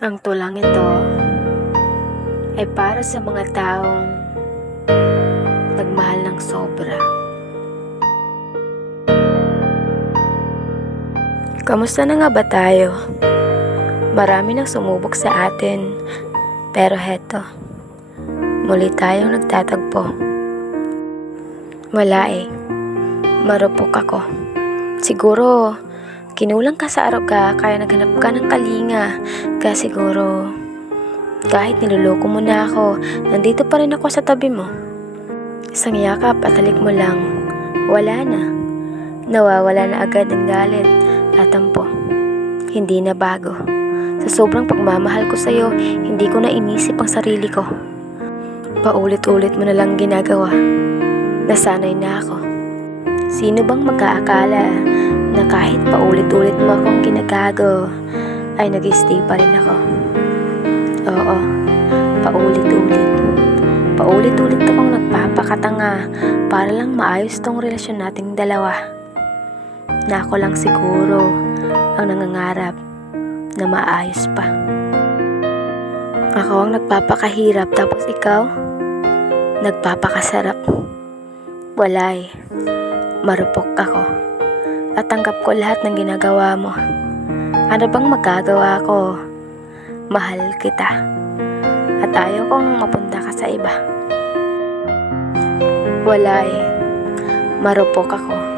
Ang tulang ito ay para sa mga taong nagmahal ng sobra. Kamusta na nga ba tayo? Marami nang sumubok sa atin, pero heto, muli tayong nagtatagpo. Wala marupok ako. Siguro, kinulang ka sa aruga kaya naghanap ka ng kalinga. Kaya siguro, kahit niloloko mo na ako, nandito pa rin ako sa tabi mo. Isang yakap at halik mo lang, wala na. Nawawala na agad ang galit at tampo. Hindi na bago. Sa sobrang pagmamahal ko sa'yo, hindi ko na inisip ang sarili ko. Paulit-ulit mo na lang ginagawa. Nasanay na ako. Sino bang mag-aakala na kahit paulit-ulit mo akong ginagago, ay nag-stay pa rin ako? Oo, paulit-ulit. Paulit-ulit akong nagpapakatanga para lang maayos tong relasyon nating dalawa. Na ako lang siguro ang nangangarap na maayos pa. Ako ang nagpapakahirap tapos ikaw, nagpapakasarap. Wala marupok ako. At tanggap ko lahat ng ginagawa mo. Ano bang magagawa ko? Mahal kita. At ayaw kong mapunta ka sa iba. Wala marupok ako.